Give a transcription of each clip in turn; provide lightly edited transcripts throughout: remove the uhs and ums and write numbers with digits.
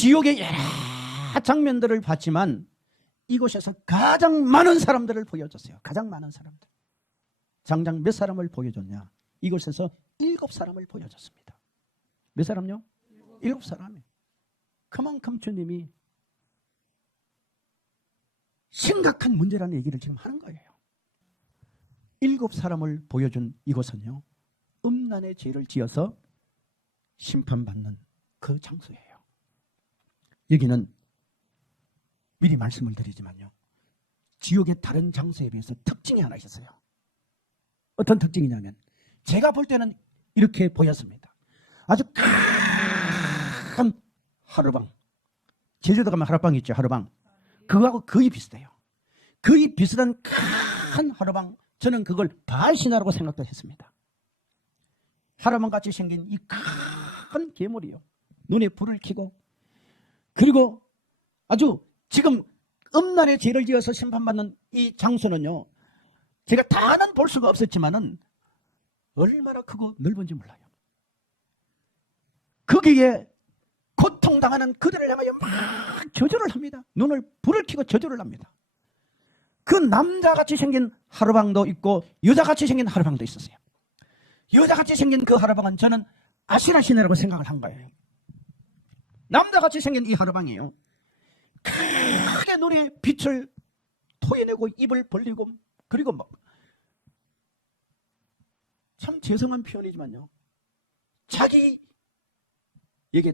지옥의 여러 장면들을 봤지만 이곳에서 가장 많은 사람들을 보여줬어요. 가장 많은 사람들. 장장 몇 사람을 보여줬냐? 이곳에서 7사람을 보여줬습니다. 몇 사람요? 7사람이에요. 그만큼 주님이 심각한 문제라는 얘기를 지금 하는 거예요. 7사람을 보여준 이곳은요, 음란의 죄를 지어서 심판받는 그 장소예요. 여기는 미리 말씀을 드리지만요, 지옥의 다른 장소에 비해서 특징이 하나 있었어요. 어떤 특징이냐면, 제가 볼 때는 이렇게 보였습니다. 아주 큰 하루방, 제주도 가면 하루방 있죠. 하루방. 그거하고 거의 비슷해요. 거의 비슷한 큰 하루방, 저는 그걸 바알신화라고 생각도 했습니다. 하루방같이 생긴 이 큰 괴물이요, 눈에 불을 켜고, 그리고 아주 지금 음란의 죄를 지어서 심판받는 이 장소는요, 제가 다는 볼 수가 없었지만은 얼마나 크고 넓은지 몰라요. 거기에 고통당하는 그들을 향하여 막 저주를 합니다. 눈을 불을 켜고 저주를 합니다. 그 남자같이 생긴 하루방도 있고 여자같이 생긴 하루방도 있었어요. 여자같이 생긴 그 하루방은 저는 아시라 신이라고 생각을 한 거예요. 남자같이 생긴 이 하루방이에요. 크게 눈에 빛을 토해내고 입을 벌리고, 그리고 막 참 죄송한 표현이지만요, 자기에게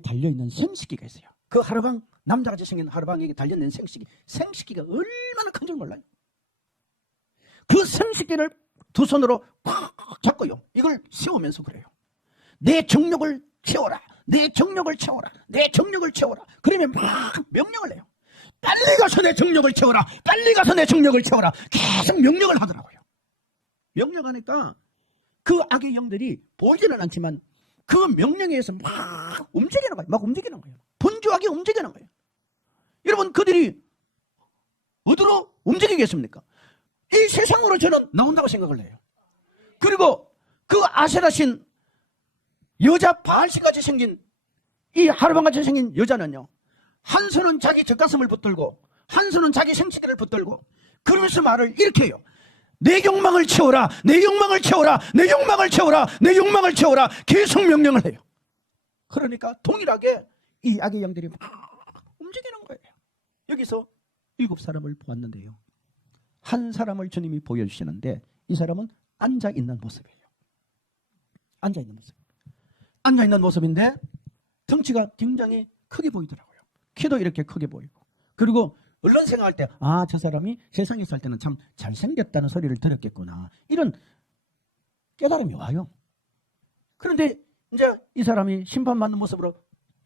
달려있는 생식기가 있어요. 그 하루방, 남자같이 생긴 하루방에게 달려있는 생식기가 얼마나 큰 줄 몰라요. 그 생식기를 두 손으로 꽉 잡고요, 이걸 세우면서 그래요. 내 정욕을 채워라, 내 정욕을 채워라, 내 정욕을 채워라. 그러면 막 명령을 해요. 빨리 가서 내 정욕을 채워라, 빨리 가서 내 정욕을 채워라. 계속 명령을 하더라고요. 명령하니까 그 악의 영들이 보이지는 않지만 그 명령에 의해서 막 움직이는 거예요. 막 움직이는 거예요. 분주하게 움직이는 거예요. 여러분, 그들이 어디로 움직이겠습니까? 이 세상으로 저는 나온다고 생각을 해요. 그리고 그 아세라신 여자 바알신같이 생긴 이 하루방같이 생긴 여자는요, 한 손은 자기 젖가슴을 붙들고 한 손은 자기 생식기를 붙들고, 그러면서 말을 이렇게 해요. 내 욕망을 채워라, 내 욕망을 채워라, 내 욕망을 채워라, 내 욕망을 채워라. 계속 명령을 해요. 그러니까 동일하게 이 악의 영들이 막 움직이는 거예요. 여기서 7사람을 보았는데요, 한 사람을 주님이 보여주시는데 이 사람은 앉아있는 모습이에요. 앉아있는 모습. 앉아있는 모습인데 덩치가 굉장히 크게 보이더라고요. 키도 이렇게 크게 보이고, 그리고 얼른 생각할 때, 아, 저 사람이 세상에 살 때는 참 잘생겼다는 소리를 들었겠구나, 이런 깨달음이 와요. 그런데 이제 이 사람이 심판받는 모습으로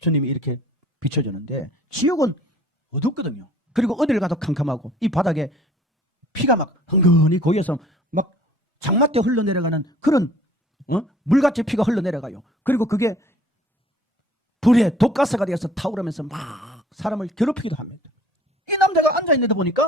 주님이 이렇게 비춰주는데, 지옥은 어둡거든요. 그리고 어딜 가도 캄캄하고, 이 바닥에 피가 막 흥건히 고여서 막 장마 때 흘러내려가는 그런 물같이 피가 흘러내려가요. 그리고 그게 불에 독가스가 되어서 타오르면서 막 사람을 괴롭히기도 합니다. 이 남자가 앉아있는데 보니까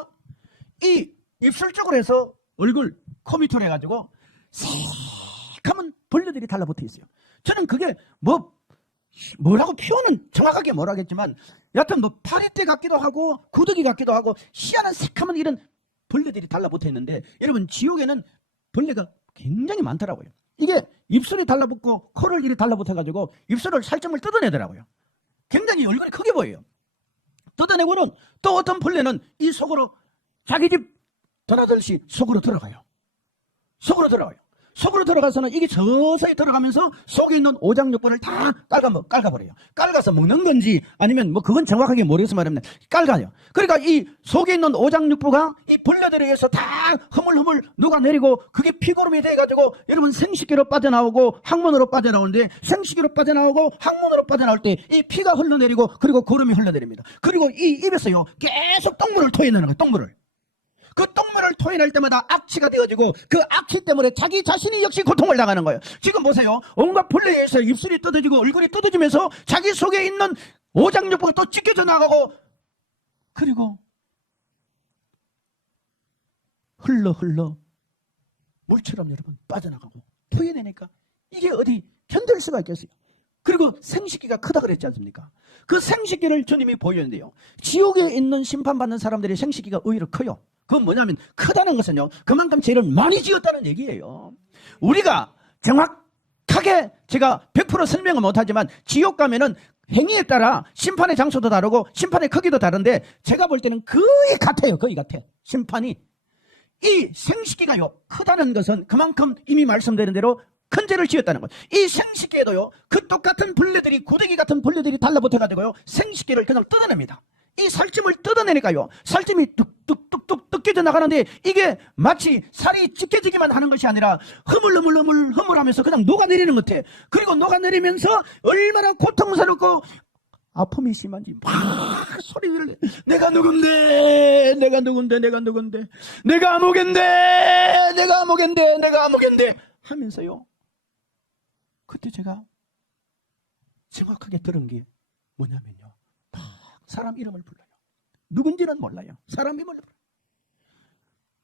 이 입술 쪽으로 해서 얼굴, 코 밑으로 해가지고 새카만 벌레들이 달라붙어 있어요. 저는 그게 뭐라고 표현은 정확하게 뭐라겠지만, 여하튼 뭐 파리떼 같기도 하고 구더기 같기도 하고 희한한 새카만 이런 벌레들이 달라붙어 있는데, 여러분, 지옥에는 벌레가 굉장히 많더라고요. 이게 입술이 달라붙고 코를 이리 달라붙어가지고 입술을 살점을 뜯어내더라고요. 굉장히 얼굴이 크게 보여요. 뜯어내고는 또 어떤 벌레는 이 속으로 자기 집 드나들듯이 속으로 들어가요. 속으로 들어가요. 속으로 들어가서는 이게 서서히 들어가면서 속에 있는 오장육부를 다 깔아버려요. 깔아서 먹는 건지 아니면 뭐 그건 정확하게 모르겠어 말합니다. 깔아요. 그러니까 이 속에 있는 오장육부가 이 벌레들에 의해서 다 흐물흐물 녹아내리고, 그게 피고름이 돼가지고 여러분 생식기로 빠져나오고 항문으로 빠져나오는데, 생식기로 빠져나오고 항문으로 빠져나올 때 이 피가 흘러내리고 그리고 고름이 흘러내립니다. 그리고 이 입에서요 계속 똥물을 토해내는 거예요. 똥물을. 그 똥물을 토해낼 때마다 악취가 되어지고, 그 악취 때문에 자기 자신이 역시 고통을 당하는 거예요. 지금 보세요. 온갖 벌레에 의해서 입술이 뜯어지고 얼굴이 뜯어지면서 자기 속에 있는 오장육부가 또 찢겨져 나가고, 그리고 흘러 물처럼 여러분 빠져나가고 토해내니까 이게 어디 견딜 수가 있겠어요. 그리고 생식기가 크다 그랬지 않습니까? 그 생식기를 주님이 보여줬는데요. 지옥에 있는 심판받는 사람들의 생식기가 오히려 커요. 그건 뭐냐면 크다는 것은요, 그만큼 죄를 많이 지었다는 얘기예요. 우리가 정확하게 제가 100% 설명은 못하지만 지옥 가면은 행위에 따라 심판의 장소도 다르고 심판의 크기도 다른데 제가 볼 때는 거의 같아요. 거의 같아. 심판이. 이 생식기가요, 크다는 것은 그만큼 이미 말씀드린 대로 큰 죄를 지었다는 거예요. 이 생식기에도요, 그 똑같은 벌레들이, 고데기 같은 벌레들이 달라붙어가지고요, 생식기를 그냥 뜯어냅니다. 이 살찜을 뜯어내니까요, 살찜이 뚝뚝뚝뚝 뜯겨져 나가는데 이게 마치 살이 찢겨지기만 하는 것이 아니라 흐물흐물하면서 그냥 녹아내리는 것 같아. 그리고 녹아내리면서 얼마나 고통스럽고 아픔이 심한지 막 소리를 내. 내가 누군데, 내가 누군데, 내가 누군데, 내가 아무겐데, 내가 아무겐데, 내가 아무겐데 하면서요, 그때 제가 정확하게 들은 게 뭐냐면요, 사람 이름을 불러요. 누군지는 몰라요. 사람 이름을 불러요.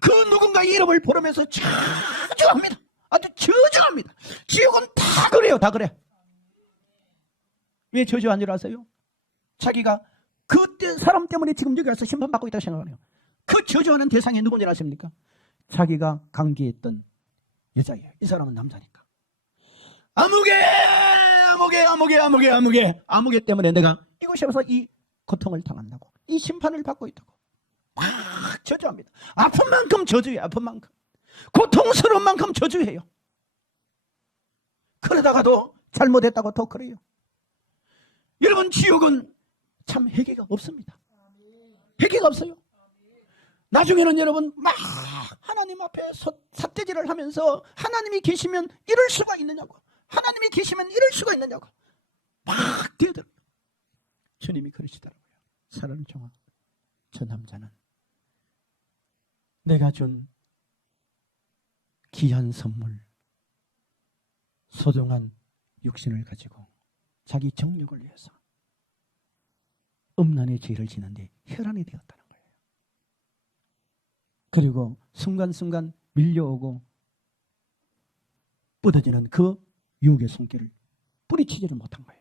그 누군가 이름을 부르면서 저주합니다. 아주 저주합니다. 지옥은 다 그래요. 다 그래. 왜 저주한 줄 아세요? 자기가 그때 사람 때문에 지금 여기 와서 심판받고 있다고 생각해요. 그 저주하는 대상이 누군지 아십니까? 자기가 관계했던 여자예요. 이 사람은 남자니까. 아무개 때문에 내가 이곳에 와서 이 고통을 당한다고, 이 심판을 받고 있다고 막 저주합니다. 아픈 만큼 저주해요. 아픈 만큼, 고통스러운 만큼 저주해요. 그러다가도 잘못했다고 더 그래요. 여러분, 지옥은 참 회개가 없습니다. 회개가 없어요. 나중에는 여러분 막 하나님 앞에 삿대질을 하면서 하나님이 계시면 이럴 수가 있느냐고, 하나님이 계시면 이럴 수가 있느냐고 막 뛰어들어요. 주님이 그러시더라고요. 사랑하는 종아, 저 남자는 내가 준 귀한 선물, 소중한 육신을 가지고 자기 정욕을 위해서 음란의 죄를 지는데 혈안이 되었다는 거예요. 그리고 순간순간 밀려오고 뻗어지는 그 유혹의 손길을 뿌리치지를 못한 거예요.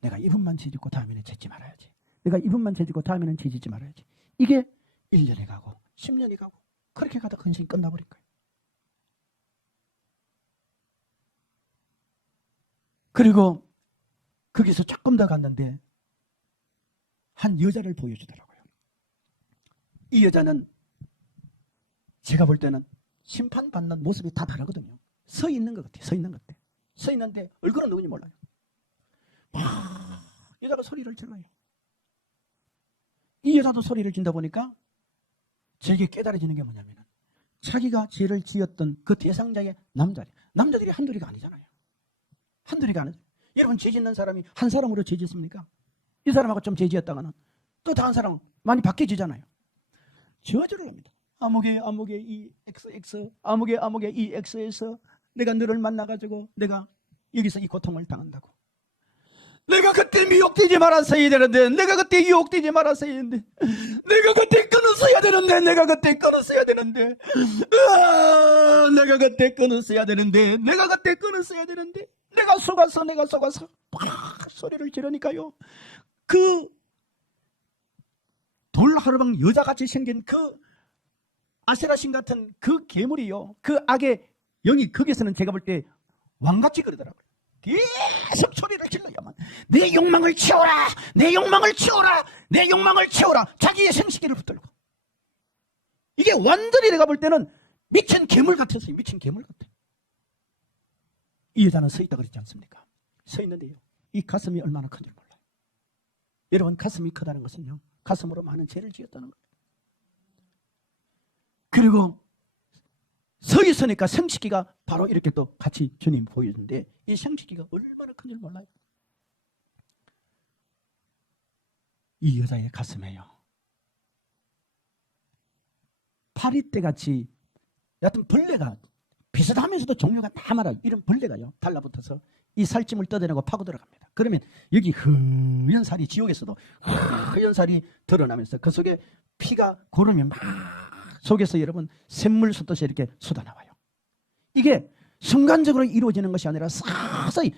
내가 이분만 죄짓고 다음에는 죄지 말아야지. 내가 이분만 죄짓고 다음에는 죄짓지 말아야지. 이게 1년이 가고 10년이 가고 그렇게 가다 근심이 끝나버릴 거예요. 그리고 거기서 조금 더 갔는데 한 여자를 보여주더라고요. 이 여자는 제가 볼 때는 심판받는 모습이 다 다르거든요. 서 있는 것 같아요. 서 있는 것 같아요. 서 있는데 얼굴은 누군지 몰라요. 막 여자가 소리를 질러요. 이 여자도 소리를 진다 보니까 제게 깨달아지는 게 뭐냐면 자기가 죄를 지었던 그 대상자의 남자들이 한둘이가 아니잖아요. 한둘이가 아니죠. 여러분, 죄 짓는 사람이 한 사람으로 죄 짓습니까? 이 사람하고 좀 죄 지었다가는 또 다른 사람 많이 바뀌어지잖아요. 저주를 합니다. 아무개 이 XX, 아무개 이 X에서 내가 너를 만나가지고 내가 여기서 이 고통을 당한다고. 내가 그때 미혹되지 말았어야 되는데, 내가 그때 유혹되지 말았어야 되는데, 내가 그때 끊었어야 되는데, 내가 그때 끊었어야 되는데, 내가 그때 끊었어야 되는데, 내가 그때 끊었어야 되는데, 내가 속았어 막 소리를 지르니까요, 그 돌하르방 여자같이 생긴 그 아세라신 같은 그 괴물이요, 그 악의 영이 거기서는 제가 볼 때 왕같이 그러더라고요. 계속 소리를 질러야만 내 욕망을 채워라, 내 욕망을 채워라, 내 욕망을 채워라. 자기의 생식기를 붙들고. 이게 완전히 내가 볼 때는 미친 괴물 같았어요. 미친 괴물 같아. 이 여자는 서 있다 그랬지 않습니까? 서 있는데요, 이 가슴이 얼마나 큰지 몰라요. 여러분, 가슴이 크다는 것은요, 가슴으로 많은 죄를 지었다는 거예요. 그리고 서 있으니까 생식기가 바로 이렇게 또 같이 주님 보여주는데, 이 생식기가 얼마나 큰지 몰라요. 이 여자의 가슴에요, 파리떼같이 여하튼 벌레가 비슷하면서도 종류가 다 많아요. 이런 벌레가요 달라붙어서 이 살찜을 뜯어내고 파고 들어갑니다. 그러면 여기 흐연 살이, 지옥에서도 흐연 살이 드러나면서 그 속에 피가 고르면 막 속에서 여러분 샘물 솟듯이 이렇게 쏟아나와요. 이게 순간적으로 이루어지는 것이 아니라 서서히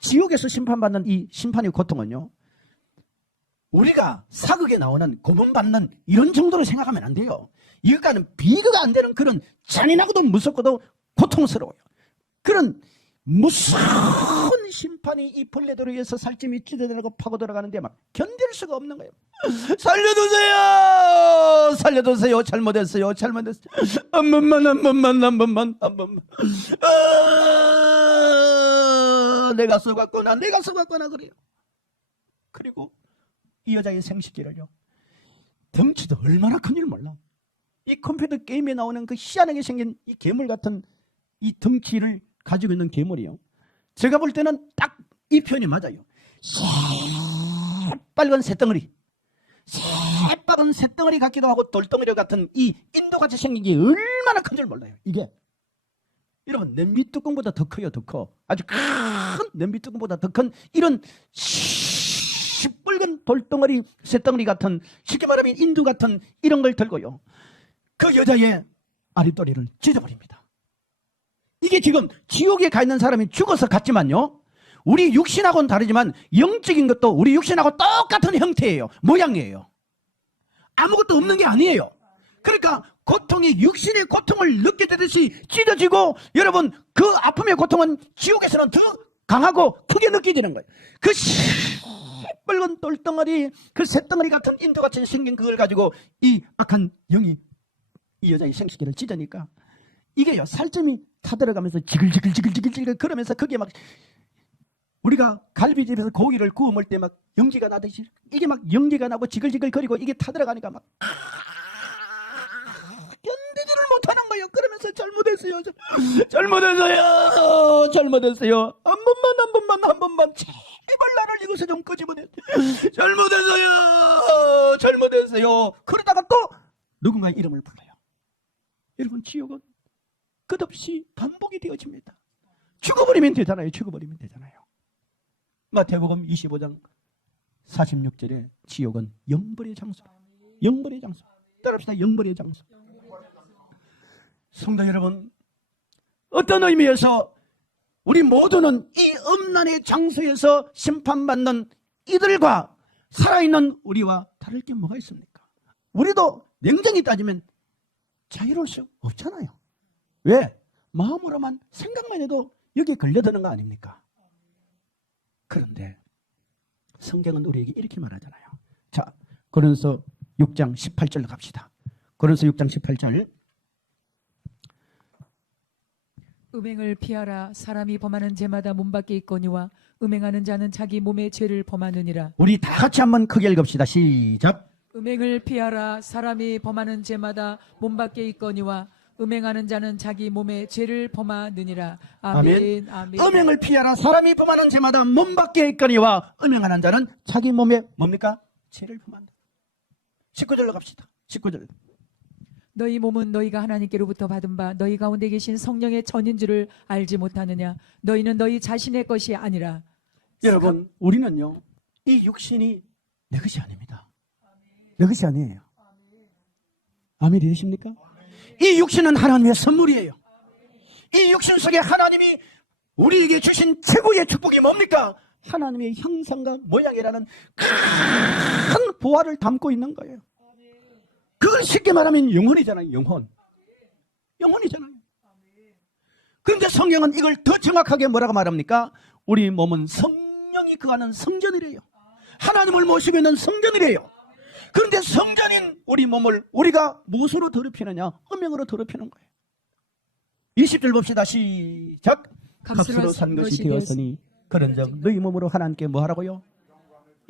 지옥에서 심판받는 이 심판의 고통은요, 우리가 사극에 나오는 고문받는 이런 정도로 생각하면 안 돼요. 이것과는 비교가 안 되는 그런 잔인하고도 무섭고도 고통스러워요. 그런 무서운 심판이 이 벌레들에 의해서 살찜이 찢어내고 파고 들어가는데 막 견딜 수가 없는 거예요. 살려주세요! 살려주세요! 잘못했어요! 잘못했어요! 한 번만 내가 속았구나 그래요. 그리고 이 여자의 생식기를요, 덩치도 얼마나 큰지 몰라. 이 컴퓨터 게임에 나오는 그 희한하게 생긴 이 괴물 같은 이 덩치를 가지고 있는 괴물이요, 제가 볼 때는 딱 이 표현이 맞아요. 새빨간 새덩어리, 새빨간 새덩어리 같기도 하고 돌덩어리 같은 이 인도같이 생긴 게 얼마나 큰 줄 몰라요. 이게 여러분, 냄비 뚜껑보다 더 커요. 더 커. 아주 큰 냄비 뚜껑보다 더 큰 이런 시뻘건 돌덩어리, 새덩어리 같은, 쉽게 말하면 인두 같은 이런 걸 들고요, 그 여자의 아랫도리를 찢어버립니다. 이게 지금 지옥에 가 있는 사람이 죽어서 갔지만요, 우리 육신하고는 다르지만 영적인 것도 우리 육신하고 똑같은 형태예요. 모양이에요. 아무것도 없는 게 아니에요. 그러니까 고통이 육신의 고통을 느끼게 되듯이 찢어지고, 여러분, 그 아픔의 고통은 지옥에서는 더 강하고 크게 느껴지는 거예요. 그 시뻘건 돌덩어리, 그 새덩어리 같은 인도같이 생긴 그걸 가지고 이 악한 영이 이 여자의 생식기를 찢으니까 이게요, 살점이 타들어가면서 지글지글 그러면서 그게 막, 우리가 갈비집에서 고기를 구워 먹을 때 막 연기가 나듯이 이게 막 연기가 나고 지글지글 거리고 이게 타들어가니까 막 견디지를 못하는 거예요. 그러면서 잘못했어요. 한 번만 제발 나를 이것에 좀 끄집어내. 잘못했어요. 그러다가 또 누군가의 이름을 불러요. 여러분, 지옥은 끝없이 반복이 되어집니다. 죽어버리면 되잖아요. 마태복음 25장 46절에 지옥은 영벌의 장소. 따라합시다. 영벌의 장소. 성도 여러분, 어떤 의미에서 우리 모두는 이 음란의 장소에서 심판받는 이들과 살아있는 우리와 다를 게 뭐가 있습니까? 우리도 냉정히 따지면 자유로울 수 없잖아요. 왜? 마음으로만 생각만 해도 여기에 걸려드는 거 아닙니까? 그런데 성경은 우리에게 이렇게 말하잖아요. 자, 고린도서 6장 18절로 갑시다. 고린도서 6장 18절. 음행을 피하라. 사람이 범하는 죄마다 문 밖에 있거니와 음행하는 자는 자기 몸의 죄를 범하느니라. 우리 다 같이 한번 크게 읽읍시다. 시작. 음행을 피하라. 사람이 범하는 죄마다 문 밖에 있거니와 음행하는 자는 자기 몸의 죄를 범하느니라. 아멘. 음행을 피하라. 사람이 범하는 죄마다 몸 밖에 있거니와 음행하는 자는 자기 몸에 뭡니까? 죄를 범한다. 19절로 갑시다. 19절. 너희 몸은 너희가 하나님께로부터 받은 바 너희 가운데 계신 성령의 전인 줄을 알지 못하느냐. 너희는 너희 자신의 것이 아니라. 여러분, 우리는요, 이 육신이 내 것이 아닙니다. 내 것이 아니에요. 아멘이 되십니까? 이 육신은 하나님의 선물이에요. 이 육신 속에 하나님이 우리에게 주신 최고의 축복이 뭡니까? 하나님의 형상과 모양이라는 큰 보화를 담고 있는 거예요. 그걸 쉽게 말하면 영혼이잖아요. 영혼이잖아요. 그런데 성경은 이걸 더 정확하게 뭐라고 말합니까? 우리 몸은 성령이 거하는 성전이래요. 하나님을 모시고 있는 성전이래요. 그런데 성전인 우리 몸을 우리가 무엇으로 더럽히느냐? 음행으로 더럽히는 거예요. 20절 봅시다. 시작. 값으로 산 것이 되었으니 그런즉 너희 몸으로 하나님께 뭐 하라고요?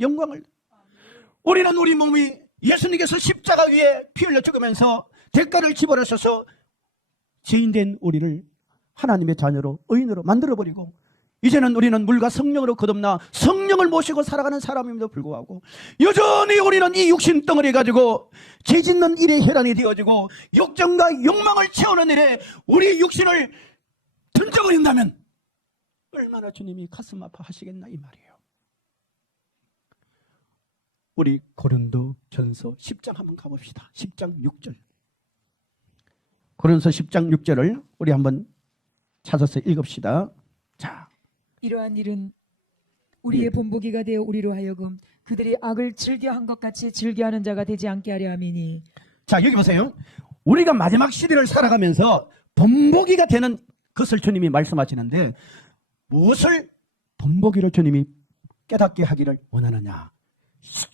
영광을. 우리는 우리 몸이 예수님께서 십자가 위에 피 흘려 죽으면서 대가를 지불하셔서 죄인된 우리를 하나님의 자녀로 의인으로 만들어버리고, 이제는 우리는 물과 성령으로 거듭나 성령을 모시고 살아가는 사람임에도 불구하고 여전히 우리는 이 육신 덩어리 가지고 죄짓는 일에 혈안이 되어지고 욕정과 욕망을 채우는 일에 우리 육신을 던져버린다면 얼마나 주님이 가슴 아파하시겠나 이 말이에요. 우리 고린도 전서 10장 한번 가봅시다. 10장 6절. 고린도 10장 6절을 우리 한번 찾아서 읽읍시다. 자, 이러한 일은 우리의 본보기가 되어 우리로 하여금 그들이 악을 즐겨한 것 같이 즐겨하는 자가 되지 않게 하려 함이니. 자, 여기 보세요. 우리가 마지막 시대를 살아가면서 본보기가 되는 것을 주님이 말씀하시는데 무엇을 본보기를 주님이 깨닫게 하기를 원하느냐.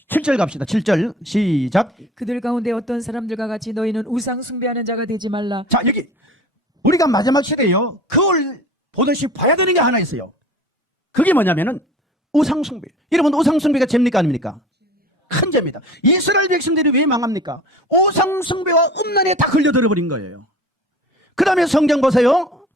7절 갑시다. 7절 시작. 그들 가운데 어떤 사람들과 같이 너희는 우상 숭배하는 자가 되지 말라. 자, 여기 우리가 마지막 시대에요, 그걸 보듯이 봐야 되는 게 하나 있어요. 그게 뭐냐면은 우상숭배. 여러분, 우상숭배가 죄입니까 아닙니까? 큰 죄입니다. 이스라엘 백성들이 왜 망합니까? 우상숭배와 음란에 다 걸려들어 버린 거예요. 그 다음에 성경 보세요.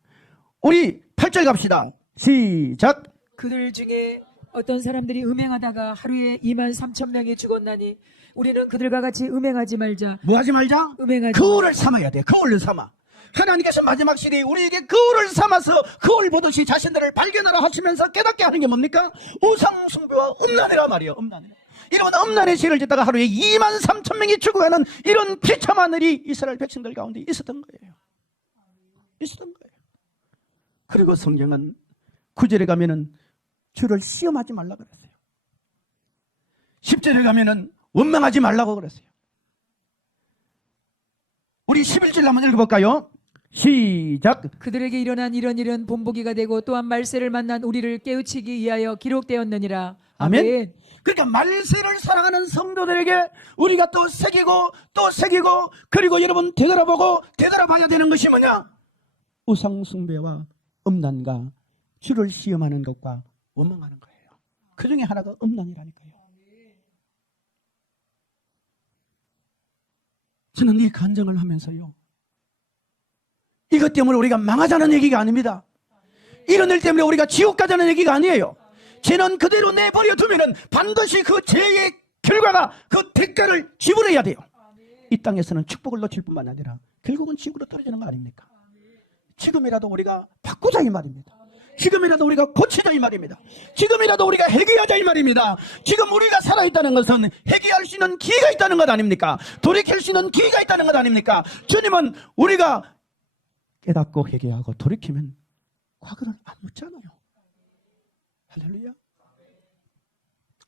우리 8절 갑시다. 시작. 그들 중에 어떤 사람들이 음행하다가 하루에 23,000명이 죽었나니 우리는 그들과 같이 음행하지 말자. 뭐 하지 말자? 음행하지 거울을 삼아야 돼. 거울을 삼아. 하나님께서 마지막 시대에 우리에게 거울을 삼아서 거울 보듯이 자신들을 발견하라 하시면서 깨닫게 하는 게 뭡니까? 우상숭배와 음란이라 말이에요. 음란이라. 이런 음란의 죄를 짓다가 하루에 23,000명이 죽어가는 이런 비참한 일이 이스라엘 백성들 가운데 있었던 거예요. 있었던 거예요. 그리고 성경은 9절에 가면은 주를 시험하지 말라고 그랬어요. 10절에 가면은 원망하지 말라고 그랬어요. 우리 11절 한번 읽어볼까요? 시작. 그들에게 일어난 이런 일은 본보기가 되고 또한 말세를 만난 우리를 깨우치기 위하여 기록되었느니라. 아멘. 그러니까 말세를 살아가는 성도들에게 우리가 또 새기고 그리고 여러분 되돌아보고 되돌아봐야 되는 것이 뭐냐? 우상숭배와 음란과 주를 시험하는 것과 원망하는 거예요. 그 중에 하나가 음란이라니까요. 저는 이 간증을 하면서요, 이것 때문에 우리가 망하자는 얘기가 아닙니다. 이런 일 때문에 우리가 지옥 가자는 얘기가 아니에요. 죄는 그대로 내버려 두면은 반드시 그 죄의 결과가 그 대가를 지불해야 돼요. 이 땅에서는 축복을 놓칠 뿐만 아니라 결국은 지옥으로 떨어지는 거 아닙니까? 지금이라도 우리가 바꾸자 이 말입니다. 지금이라도 우리가 고치자 이 말입니다. 지금이라도 우리가 회개하자 이 말입니다. 지금 우리가 살아있다는 것은 회개할 수 있는 기회가 있다는 것 아닙니까? 돌이킬 수 있는 기회가 있다는 것 아닙니까? 주님은 우리가 깨닫고 회개하고 돌이키면 과거를 안 묻잖아요. 할렐루야.